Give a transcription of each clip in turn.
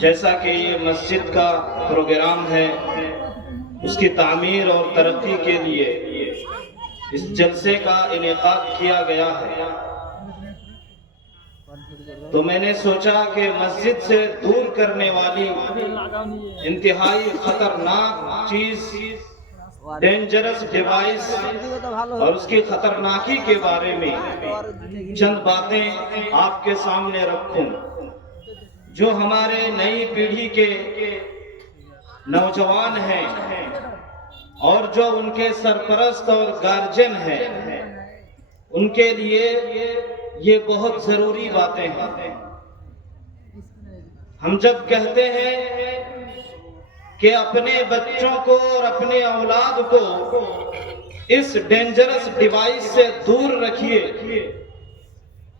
جیسا کہ یہ مسجد کا پروگرام ہے، اس کی تعمیر اور ترقی کے لیے اس جلسے کا انعقاد کیا گیا ہے، تو میں نے سوچا کہ مسجد سے دور کرنے والی انتہائی خطرناک چیز، ڈینجرس ڈیوائس اور اس کی خطرناکی کے بارے میں چند باتیں آپ کے سامنے رکھوں، جو ہمارے نئی پیڑھی کے نوجوان ہیں اور جو ان کے سرپرست اور گارجن ہیں، ان کے لیے یہ بہت ضروری باتیں ہیں۔ ہم جب کہتے ہیں کہ اپنے بچوں کو اور اپنے اولاد کو اس ڈینجرس ڈیوائس سے دور رکھیے،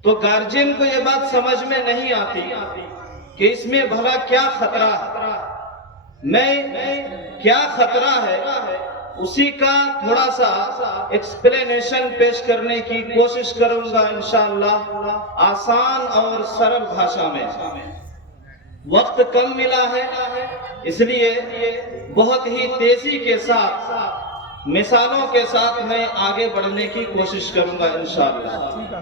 تو گارجین کو یہ بات سمجھ میں نہیں آتی کہ اس میں بھلا کیا خطرہ ہے، میں کیا خطرہ ہے، اسی کا تھوڑا سا ایکسپلینیشن پیش کرنے کی کوشش کروں گا انشاءاللہ، آسان اور سرل بھاشا میں۔ وقت کم ملا ہے، اس لیے بہت ہی تیزی کے ساتھ مثالوں کے ساتھ میں آگے بڑھنے کی کوشش کروں گا انشاءاللہ۔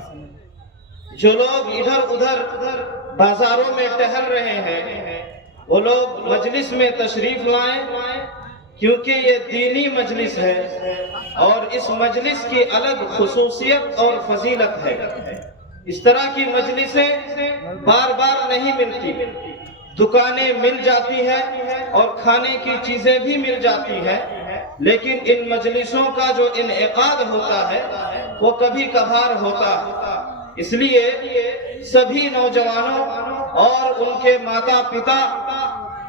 جو لوگ ادھر ادھر بازاروں میں ٹہل رہے ہیں، وہ لوگ مجلس میں تشریف لائیں، کیونکہ یہ دینی مجلس ہے اور اس مجلس کی الگ خصوصیت اور فضیلت ہے۔ اس طرح کی مجلسیں بار بار نہیں ملتی، دکانیں مل جاتی ہیں اور کھانے کی چیزیں بھی مل جاتی ہیں، لیکن ان مجلسوں کا جو انعقاد ہوتا ہے وہ کبھی کبھار ہوتا ہے۔ اس لیے سبھی نوجوانوں اور ان کے ماتا پتا،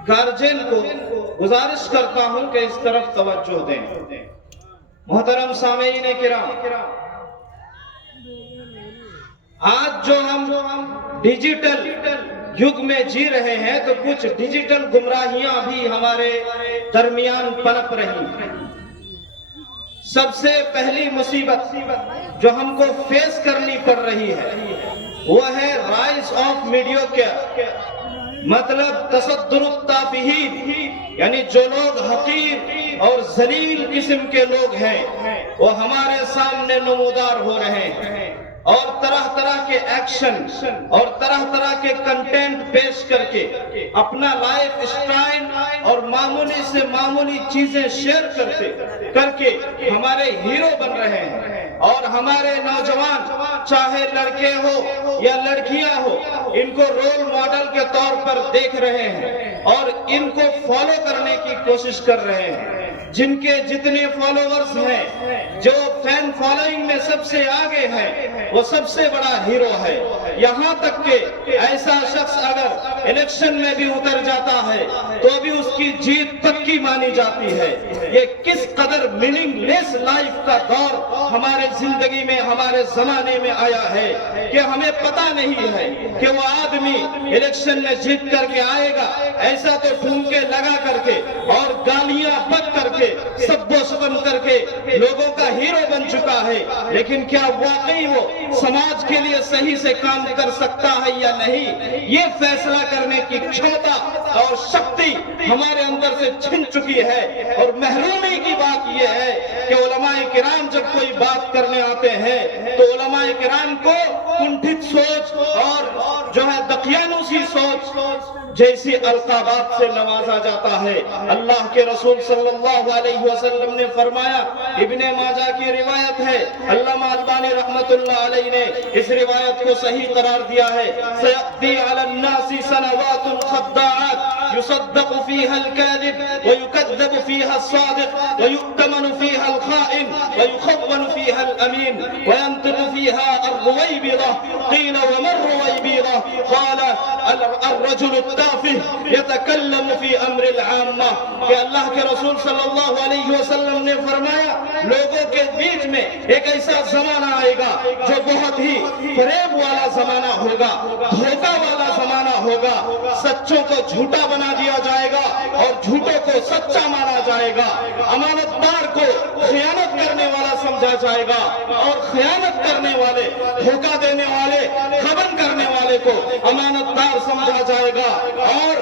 گارجین کو گزارش کرتا ہوں کہ اس طرف توجہ دیں۔ محترم سامعین کرام، آج جو ہم ڈیجیٹل یگ میں جی رہے ہیں، تو کچھ ڈیجیٹل گمراہیاں بھی ہمارے درمیان پنپ رہی ہیں۔ سب سے پہلی مصیبت جو ہم کو فیس کرنی پڑ رہی ہے وہ ہے رائز آف میڈیوکر، مطلب تصدر التافہین، یعنی جو لوگ حقیر اور ذلیل قسم کے لوگ ہیں وہ ہمارے سامنے نمودار ہو رہے ہیں، اور طرح طرح کے ایکشن اور طرح طرح کے کنٹینٹ پیش کر کے اپنا لائف اسٹائل اور معمولی سے معمولی چیزیں شیئر کر کے ہمارے ہیرو بن رہے ہیں، اور ہمارے نوجوان چاہے لڑکے ہو یا لڑکیاں ہو ان کو رول ماڈل کے طور پر دیکھ رہے ہیں اور ان کو فالو کرنے کی کوشش کر رہے ہیں۔ جن کے جتنے فالوورز ہیں، جو فین فالوئنگ میں سب سے آگے ہے، وہ سب سے بڑا ہیرو ہے۔ یہاں تک کہ ایسا شخص اگر الیکشن میں بھی اتر جاتا ہے تو بھی اس کی جیت پکی مانی جاتی ہے۔ یہ کس قدر میننگ لیس لائف کا دور ہمارے زندگی میں، ہمارے زمانے میں آیا ہے کہ ہمیں پتہ نہیں ہے کہ وہ آدمی الیکشن میں جیت کر کے آئے گا ایسا تو ٹھمکے لگا کر کے اور گالیاں بک کر کے سب و شتم کر کے لوگوں کا ہیرو بن چکا ہے، لیکن کیا واقعی وہ سماج کے لیے صحیح سے کام کر سکتا ہے یا نہیں، یہ فیصلہ کرنے کی چھمتا اور شکتی ہمارے اندر سے چھن چکی ہے۔ اور محرومی کی بات یہ ہے کہ علماء کرام جب کوئی بات کرنے آتے ہیں تو علماء کرام کو کنٹھت سوچ اور جو ہے دقیانوسی سوچ جیسی القابات سے نوازا جاتا ہے۔ اللہ کے رسول صلی اللہ علیہ وسلم نے فرمایا، ابن ماجہ کی روایت ہے، علامہ البانی رحمت اللہ علیہ نے اس روایت کو صحیح قرار دیا ہے، سیأتی علی الناس سنوات خداعات يصدق فيها الكاذب ويكذب فيها الصادق ويؤتمن فيها الخائن ويخون فيها الأمين وينطق فيها الرويبضة قيل وما الرويبضة قال الرجل التافه يتكلم في أمر العامة۔ کہ اللہ کے رسول صلی اللہ علیہ وسلم نے فرمایا، لوگوں کے بیچ میں ایک ایسا زمانہ آئے گا جو بہت ہی فریب والا زمانہ ہوگا، دھوکہ والا زمانہ ہوگا، سچوں کو جھوٹا بنا دیا جائے گا اور جھوٹوں کو سچا مانا جائے گا، امانت دار کو خیانت کرنے والا سمجھا جائے گا اور خیانت کرنے والے، دھوکہ دینے والے، خبن کرنے والے کو امانت دار سمجھا جائے گا، اور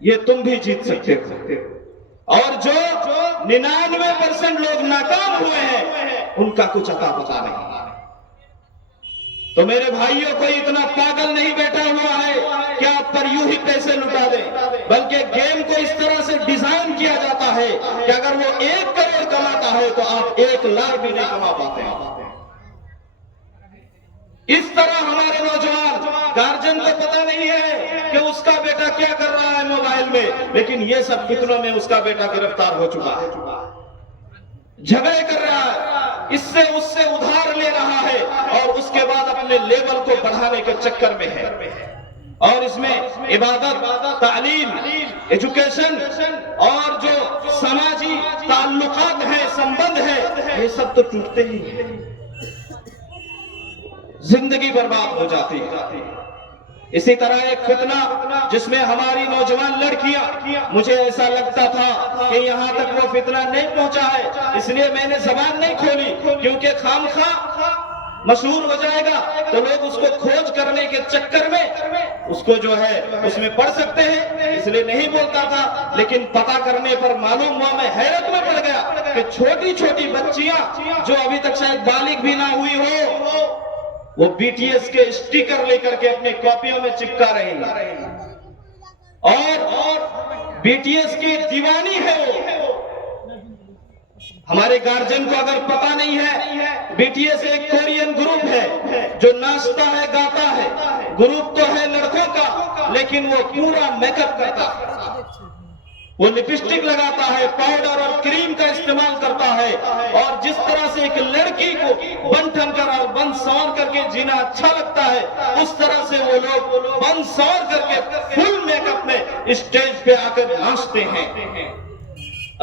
یہ تم بھی جیت سکتے ہو، اور جو 99% لوگ ناکام ہوئے ہیں ان کا کچھ عطا پتا نہیں۔ تو میرے بھائیوں، کوئی اتنا پاگل نہیں بیٹھا ہوا ہے کہ آپ پر یوں ہی پیسے لٹا دیں، بلکہ گیم کو اس طرح سے ڈیزائن کیا جاتا ہے کہ اگر وہ 1 کروڑ کماتا ہے تو آپ 1 لاکھ بھی نہیں کما پاتے ہیں۔ اس طرح ہمارے نوجوان گارجن کو پتہ نہیں ہے کہ اس کا بیٹا کیا کر رہا ہے موبائل میں، لیکن یہ سب فتنوں میں اس کا بیٹا گرفتار ہو چکا ہے، جھگڑے کر رہا ہے، اس سے ادھار لے رہا ہے، اور اس کے بعد اپنے لیول کو بڑھانے کے چکر میں ہے، اور اس میں عبادت، تعلیم، ایجوکیشن اور جو سماجی تعلقات ہیں، سمبند ہے، یہ سب تو ٹوٹتے ہی ہیں، زندگی برباد ہو جاتی ہے۔ اسی طرح ایک فتنہ جس میں ہماری نوجوان لڑکیاں، مجھے ایسا لگتا تھا کہ یہاں تک وہ فتنہ نہیں پہنچا ہے، اس لیے میں نے زبان نہیں کھولی، کیونکہ خامخواہ مشہور ہو جائے گا تو لوگ اس کو کھوج کرنے کے چکر میں اس کو جو ہے اس میں پڑھ سکتے ہیں، اس لیے نہیں بولتا تھا۔ لیکن پتہ کرنے پر معلوم ہوا، میں حیرت میں پڑ گیا کہ چھوٹی چھوٹی بچیاں جو ابھی تک شاید بالغ بھی نہ ہوئی ہو، وہ بی ٹی ایس کے اسٹیکر لے کر کے اپنے کاپیوں میں چپکا رہی ہیں، اور بی ٹی ایس کی دیوانی ہے وہ۔ ہمارے گارجن کو اگر پتا نہیں ہے، بی ٹی ایس ایک کورین گروپ ہے جو ناچتا ہے، گاتا ہے، گروپ تو ہے لڑکوں کا، لیکن وہ پورا میک اپ کرتا ہے، وہ لپسٹک لگاتا ہے، پاؤڈر اور کریم کا استعمال کرتا ہے، اور جس طرح سے ایک لڑکی کو بن ٹھن کر اور بن سور کر کے جینا اچھا لگتا ہے، اس طرح سے وہ لوگ بن سور کر کے فل میک اپ میں اسٹیج پہ آ کر ناچتے ہیں۔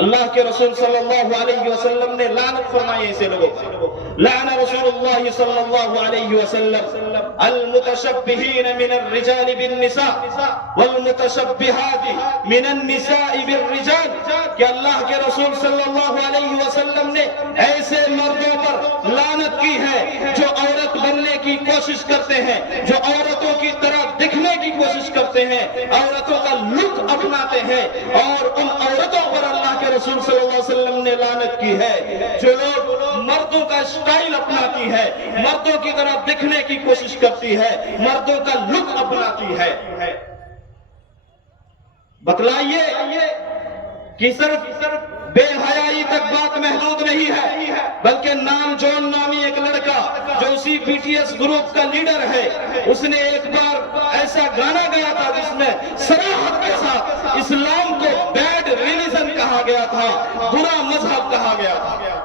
اللہ کے رسول صلی اللہ علیہ وسلم نے لعنت فرمائی ایسے لوگوں پر۔ لعن رسول اللہ صلی اللہ علیہ وسلم المتشبہین من الرجال بالنساء والمتشبہات من النساء بالرجال، کہ اللہ کے رسول صلی اللہ علیہ وسلم نے ایسے مردوں پر لعنت کی ہے جو عورت بننے کی کوشش کرتے ہیں، جو عورتوں کی طرح دکھنے کی کوشش کرتے ہیں، عورتوں کا لک اپناتے ہیں، اور ان عورتوں پر اللہ کے رسول صلی اللہ علیہ وسلم نے لعنت کی ہے جو لوگ مردوں کا اسٹائل اپناتی ہے، مردوں کی طرح دکھنے کی کوشش کرتی ہے، مردوں کا لک اپناتی ہے۔ بتلائیے کہ صرف بے حیائی تک بات محدود نہیں ہے، بلکہ نام جون نامی ایک لڑکا جو اسی بی ٹی ایس گروپ کا لیڈر ہے، اس نے ایک بار ایسا گانا گایا تھا جس میں صراحت کے ساتھ اسلام کو بیڈ ریلیجن کہا گیا تھا، برا مذہب کہا گیا تھا۔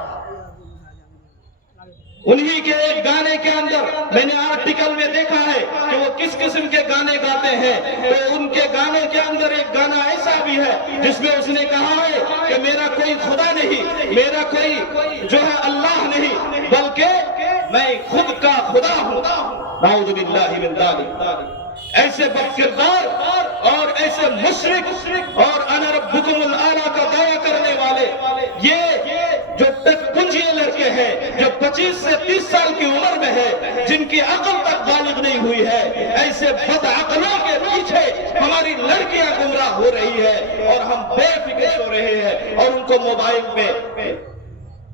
انہی کے ایک گانے کے اندر میں نے آرٹیکل میں دیکھا ہے کہ وہ کس قسم کے گانے گاتے ہیں، تو ان کے گانوں کے اندر ایک گانا ایسا بھی ہے جس میں اس نے کہا ہے کہ میرا کوئی خدا نہیں، میرا کوئی جو ہے اللہ نہیں، بلکہ میں خود کا خدا ہوں۔ نعوذ باللہ من ذالک۔ ایسے بد کردار اور ایسے مشرک اور انا ربکم الاعلی کا دعویٰ کرنے والے یہ جو تک پنجیے لڑکے ہیں، جو 25 سے 30 سال کی عمر میں ہے، جن کی عقل تک بالغ نہیں ہوئی ہے، ایسے بد عقلوں کے پیچھے ہماری لڑکیاں گمراہ ہو رہی ہے، اور ہم بے فکر ہو رہے ہیں اور ان کو موبائل میں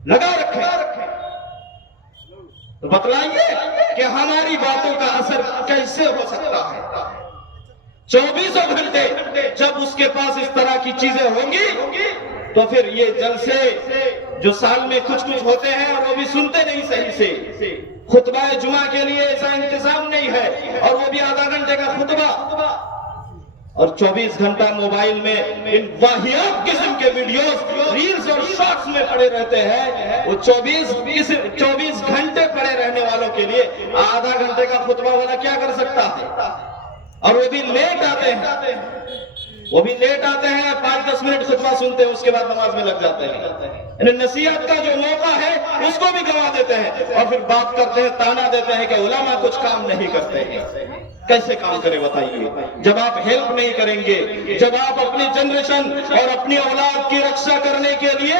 لگا رکھے۔ تو بتلائیے کہ ہماری باتوں کا اثر کیسے ہو سکتا ہے؟ 24 گھنٹے جب اس کے پاس اس طرح کی چیزیں ہوں گی تو پھر یہ جلسے جو سال میں کچھ ہوتے ہیں اور وہ بھی سنتے نہیں صحیح سے، خطبہ جمعہ کے لیے ایسا انتظام نہیں ہے، اور وہ بھی آدھا گھنٹے کا خطبہ، اور 24 گھنٹہ موبائل میں ان واہیات قسم کے ویڈیوز، ریلز اور شارٹس میں پڑے رہتے ہیں۔ وہ 24 گھنٹے پڑے رہنے والوں کے لیے آدھا گھنٹے کا خطبہ والا کیا کر سکتا ہے؟ اور وہ بھی لیٹ آتے ہیں، وہ بھی لیٹ آتے ہیں، 5-10 منٹ خطبہ سنتے ہیں، اس کے بعد نماز میں لگ جاتے ہیں۔ یعنی نصیحت کا جو موقع ہے اس کو بھی گنوا دیتے ہیں، اور پھر بات کرتے ہیں، تانا دیتے ہیں کہ علماء کچھ کام نہیں کرتے ہیں۔ کیسے کام کرے بتائیے؟ جب آپ ہیلپ نہیں کریں گے، جب آپ اپنی جنریشن اور اپنی اولاد کی رکشا کرنے کے لیے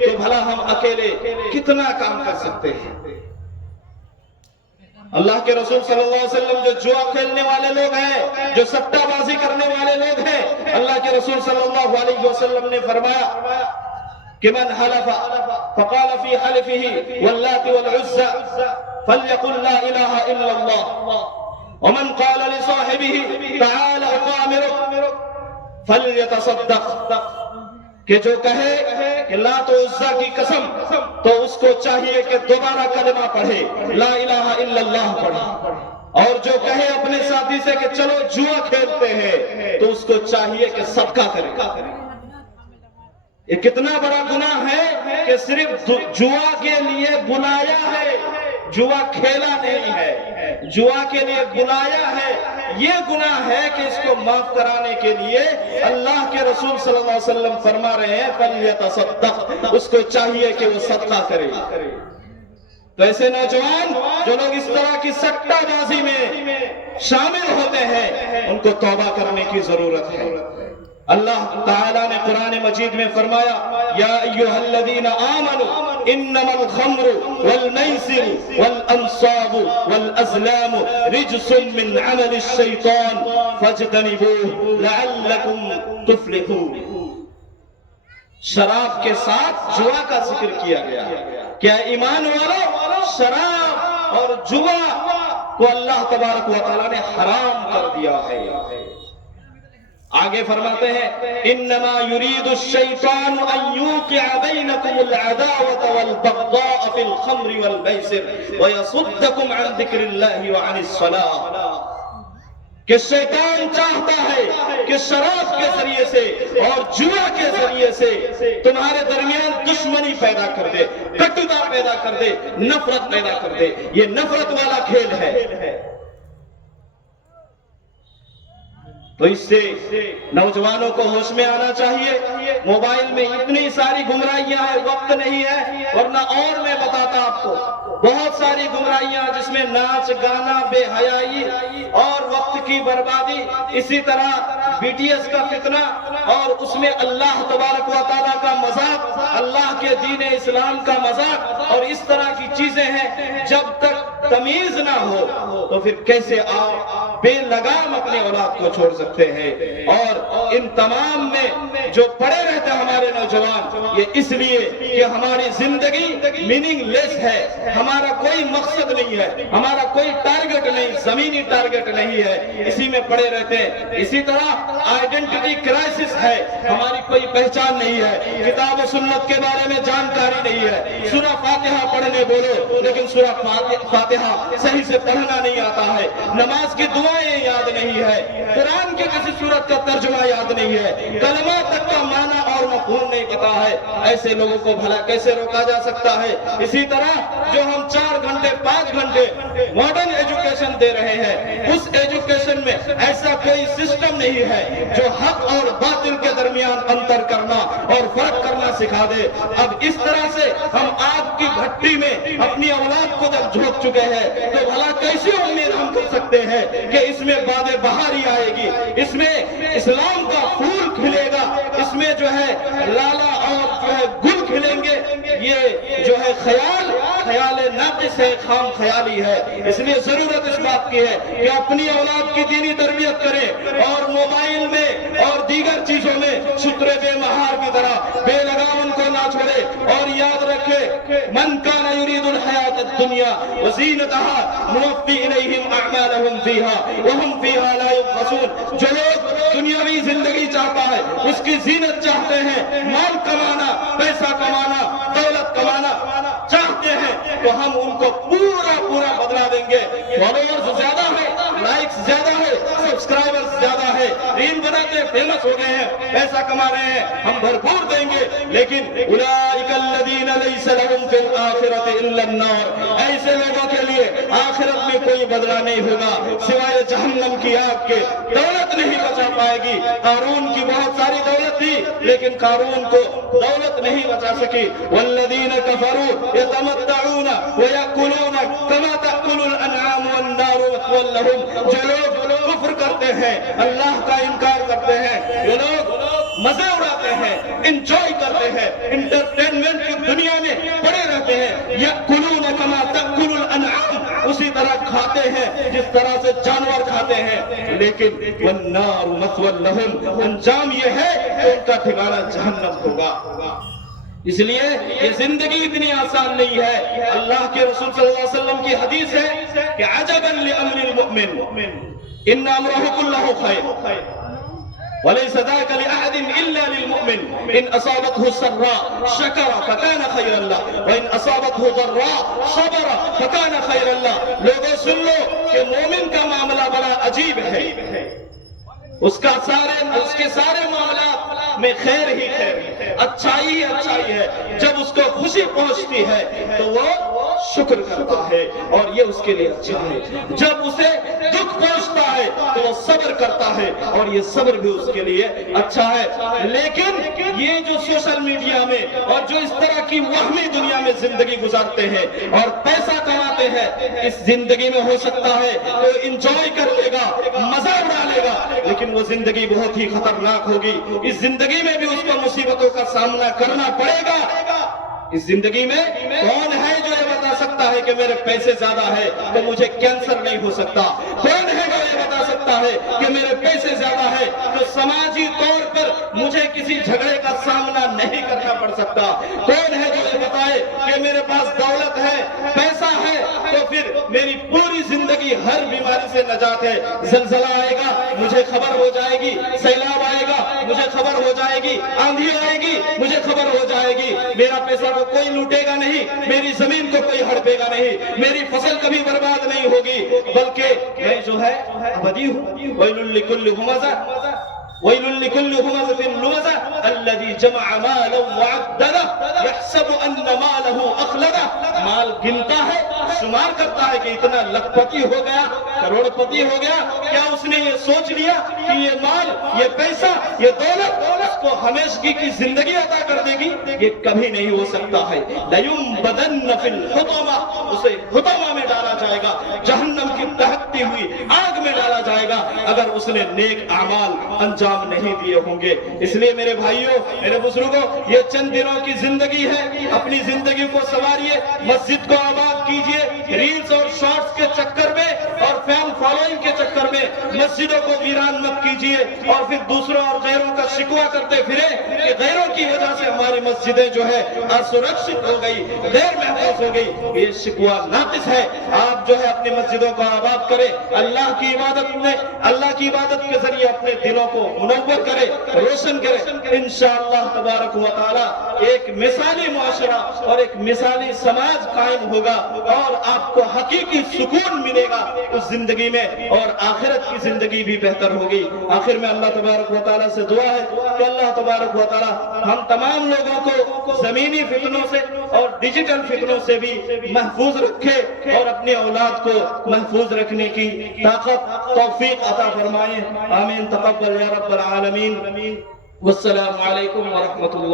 تو بھلا ہم اکیلے کتنا کام کر سکتے ہیں؟ اللہ کے رسول صلی اللہ علیہ وسلم جو جوا کھیلنے والے لوگ ہیں، جو سٹہ بازی کرنے والے لوگ ہیں، اللہ کے رسول صلی اللہ علیہ وسلم نے فرمایا کہ من حلف فقال في حلفه واللات والعزى فليقل لا اله الا الله ومن قال لصاحبه تعال اقامرك فليتصدق، کہ جو کہے کہ لات و عزا کی قسم تو اس کو چاہیے کہ دوبارہ کلمہ پڑھے، لا الہ الا اللہ پڑھے، اور جو کہے اپنے ساتھی سے کہ چلو جوا کھیلتے ہیں تو اس کو چاہیے کہ صدقہ کرے۔ یہ کتنا بڑا گناہ ہے کہ صرف جوا کے لیے بلایا ہے، جوا کھیلا نہیں ہے، جوا کے لیے بلایا ہے۔ یہ گناہ ہے کہ اس کو معاف کرانے کے لیے اللہ کے رسول صلی اللہ علیہ وسلم فرما رہے ہیں فَلْيَتَصَدَّقْ، اس کو چاہیے کہ وہ صدقہ کرے۔ تو ایسے نوجوان جو لوگ اس طرح کی سٹہ بازی میں شامل ہوتے ہیں ان کو توبہ کرنے کی ضرورت ہے۔ اللہ تعالیٰ نے قرآن مجید میں فرمایا یا ایھا الذین آمنوا انما الخمر والمیسر والانصاب والازلام رجس من عمل الشیطان فاجتنبوه لعلکم تفلحون۔ شراب کے ساتھ جوا کا ذکر کیا گیا۔ کیا ایمان والو، شراب اور جوا کو اللہ تبارک و تعالیٰ نے حرام کر دیا ہے۔ آگے فرماتے ہیں انما يريد الشيطان ان يوقع بينكم العداوة والبغضاء في الخمر والميسر ويصدكم عن ذكر الله وعن الصلاة، کہ شیطان چاہتا ہے کہ شراب کے ذریعے سے اور جوا کے ذریعے سے تمہارے درمیان دشمنی پیدا کر دے، کٹتا پیدا کر دے، نفرت پیدا کر دے۔ یہ نفرت والا کھیل ہے۔ تو اس سے نوجوانوں کو ہوش میں آنا چاہیے۔ موبائل میں اتنی ساری گمراہیاں ہیں، وقت نہیں ہے ورنہ اور میں بتاتا آپ کو، بہت ساری گمراہیاں جس میں ناچ گانا، بے حیائی اور وقت کی بربادی، اسی طرح بی ٹی ایس کا فتنہ اور اس میں اللہ تبارک و تعالیٰ کا مذاق، اللہ کے دین اسلام کا مذاق اور اس طرح کی چیزیں ہیں۔ جب تک تمیز نہ ہو تو پھر کیسے آپ بے لگام اپنے اولاد کو چھوڑ سکتے ہیں؟ اور ان تمام میں جو پڑے رہتے ہیں ہمارے نوجوان، یہ اس لیے کہ ہماری زندگی میننگ لیس ہے، ہمارا کوئی مقصد نہیں ہے، ہمارا کوئی ٹارگٹ نہیں، زمینی ٹارگٹ نہیں ہے، اسی میں پڑے رہتے ہیں۔ اسی طرح آئیڈینٹی کرائسس ہے، ہماری کوئی پہچان نہیں ہے، کتاب و سنت کے بارے میں جانکاری نہیں ہے۔ سورہ فاتحہ پڑھنے بولو لیکن سورہ فاتحہ صحیح سے پڑھنا نہیں آتا ہے، نماز کی دعائیں یاد نہیں ہے، قرآن کی کسی سورت کا ترجمہ یاد نہیں ہے، کلمہ تک کا معنی اور مفہوم نہیں پتا ہے۔ ایسے لوگوں کو بھلا کیسے روکا جا سکتا ہے؟ اسی طرح جو ہم 4 گھنٹے 5 گھنٹے ماڈرن ایجوکیشن دے رہے ہیں، اس ایجوکیشن میں ایسا کوئی سسٹم نہیں ہے جو حق اور باطل کے درمیان انتر کرنا اور فرق کرنا سکھا دے۔ اب اس طرح سے ہم آگ کی بھٹی میں اپنی اولاد کو جب جھونک چکے ہیں تو بھلا کیسی امید ہم کر سکتے ہیں کہ اس میں باد بہاری آئے گی، اس میں اسلام کا پھول کھلے گا، اس میں جو ہے لالا اور جو ہے گل کھلیں گے؟ یہ جو ہے خیال ناقص ہے، خام خیالی ہے۔ اس لیے ضرورت اس بات کی ہے کہ اپنی اولاد کی دینی تربیت کریں اور موبائل میں اور دیگر چیزوں میں شتر بے مہار کی طرح بے لگام ان کو نہ چھوڑے۔ اور یاد رکھے من کان یرید الحیات الدنیا وزینتها نوفی الیہم اعمالہم فیہا وہم فیہا لا یبخسون۔ جو لوگ دنیاوی زندگی چاہتا ہے، اس کی زینت چاہتے ہیں، مال کمانا، پیسہ کمانا، دولت کمانا چاہتے ہیں تو ہم ان کو پورا بدلا دیں گے۔ فالوورز زیادہ ہے، لائکس زیادہ ہے، سبسکرائبرز زیادہ ہے، ریل بناتے فیمس ہو گئے ہیں، پیسہ کما رہے ہیں، ہم بھرپور دیں گے، لیکن اولئک الذین لیس لہم فی الآخرۃ الا النار، ایسے لوگوں کے لیے آخرت میں کوئی بدلہ نہیں ہوگا سوائے جہنم کی آگ کے۔ دولت نہیں بچا پائے گی۔ قارون کی بہت ساری دولت تھی لیکن قارون کو دولت نہیں بچا سکی۔ والذین کفروا یتمتعون ویأکلون کما تأکل الانعام والنار مثوی لہم۔ جو لوگ کفر کرتے ہیں، اللہ کا انکار کرتے ہیں، جو لوگ مزے اڑاتے ہیں، انجوائے کرتے ہیں، انٹرٹینمنٹ کی دنیا میں پڑے رہتے ہیں. یأکلون کما تأکل الانعام، اسی طرح کھاتے ہیں جس طرح سے جانور کھاتے ہیں. لیکن والنار مثوی لہم، انجام یہ ہے کہ ان کا ٹھکانہ جہنم ہوگا. اس لیے یہ زندگی اتنی آسان نہیں ہے. اللہ کے رسول صلی اللہ علیہ وسلم کی حدیث ہے کہ عجبا لامر المؤمن ان امره كله خير وليس ذاك لأحد إلا للمؤمن إن أصابته سراء شكر فكان خيرا له وإن أصابته ضراء صبر فكان خيرا له. لوگوں سن لو کہ مومن کا معاملہ بڑا عجیب ہے. اس کے سارے معاملات میں خیر ہی خیر ہے، اچھائی ہی اچھائی ہے. جب اس کو خوشی پہنچتی ہے تو وہ شکر کرتا ہے اور یہ اس کے لیے اچھا ہے. جب اسے دکھ پہنچتا ہے تو وہ صبر کرتا ہے اور یہ صبر بھی اس کے لیے اچھا ہے. لیکن یہ جو سوشل میڈیا میں اور جو اس طرح کی وہمی دنیا میں زندگی گزارتے ہیں اور پیسہ کماتے ہیں، اس زندگی میں ہو سکتا ہے تو انجوائے کر لے گا، مزہ اڑا لے گا، لیکن وہ زندگی بہت ہی خطرناک ہوگی. اس زندگی میں بھی اس کو مصیبتوں کا سامنا کرنا پڑے گا. اس زندگی میں کون ہے جو یہ بتا سکتا ہے کہ میرے پیسے زیادہ ہے تو مجھے کینسر نہیں ہو سکتا؟ کون ہے جو یہ بتا سکتا ہے کہ میرے پیسے زیادہ ہے تو سماجی طور پر مجھے کسی جھگڑے کا سامنا نہیں کرنا پڑ سکتا؟ کون ہے جو یہ بتائے کہ میرے پاس دولت ہے، پیسہ ہے تو پھر میری پوری زندگی ہر بیماری سے نجات ہے؟ زلزلہ آئے گا مجھے خبر ہو جائے گی، سیلاب آئے گا مجھے خبر ہو جائے گی، آندھی آئے گی مجھے خبر ہو جائے گی. میرا پیسہ کو کوئی لوٹے گا نہیں، میری زمین کو کوئی ہڑپے گا نہیں، میری فصل کبھی برباد نہیں ہوگی، بلکہ میں جو ہے ابدی ہوں. ویل لکل ہمزہ ویل لکل ہمزہ لمزہ الذی جمع مالا وعددہ یحسب ان مالہ اخلدہ. مال گنتا ہے، شمار کرتا ہے کہ اتنا لکھ پتی ہو گیا، کروڑ پتی ہو گیا. کیا اس نے یہ سوچ لیا کہ یہ مال، یہ پیسہ، یہ دولت اس کو ہمیشگی کی زندگی عطا کر دے گی؟ یہ کبھی نہیں ہو سکتا ہے. لَيُنبَذَنَّ فِي الْحُطَمَةِ، اسے حطمہ میں ڈالا جائے گا، جہنم کی دہکتی ہوئی آگ میں ڈالا جائے گا اگر اس نے نیک اعمال انجام نہیں دیے ہوں گے. اس لیے میرے بھائیوں، میرے بزرگوں، یہ چند دنوں کی زندگی ہے. اپنی زندگی کو سنواریے، مسجد کو آباد کیجئے. ریلز اور شارٹس کے چکر میں اور فین فالوئنگ کے چکر میں مسجدوں کو ویران مت کیجئے اور پھر دوسروں اور غیروں کا شکوہ کرتے پھرے کہ غیروں کی وجہ سے ہماری مسجدیں جو ہے اسرکشت ہو گئی، غیر محفوظ ہو گئی. یہ شکوہ ناقص ہے. آپ جو ہے اپنی مسجدوں کو آباد کریں، اللہ کی عبادت کے ذریعے اپنے دلوں کو منور کرے، روشن کرے. انشاءاللہ تبارک و تعالی ایک مثالی معاشرہ اور ایک مثالی سماج قائم ہوگا اور آپ کو حقیقی سکون ملے گا اس زندگی میں اور آخرت کی زندگی بھی بہتر ہوگی. آخر میں اللہ تبارک و تعالی سے دعا ہے کہ اللہ تبارک و تعالی ہم تمام لوگوں کو زمینی فتنوں سے اور ڈیجیٹل فتنوں سے بھی محفوظ رکھے اور اپنی اولاد کو محفوظ رکھنے کی طاقت توفیق عطا فرمائے. آمین. تقبل یا رب العالمین. والسلام علیکم ورحمۃ اللہ.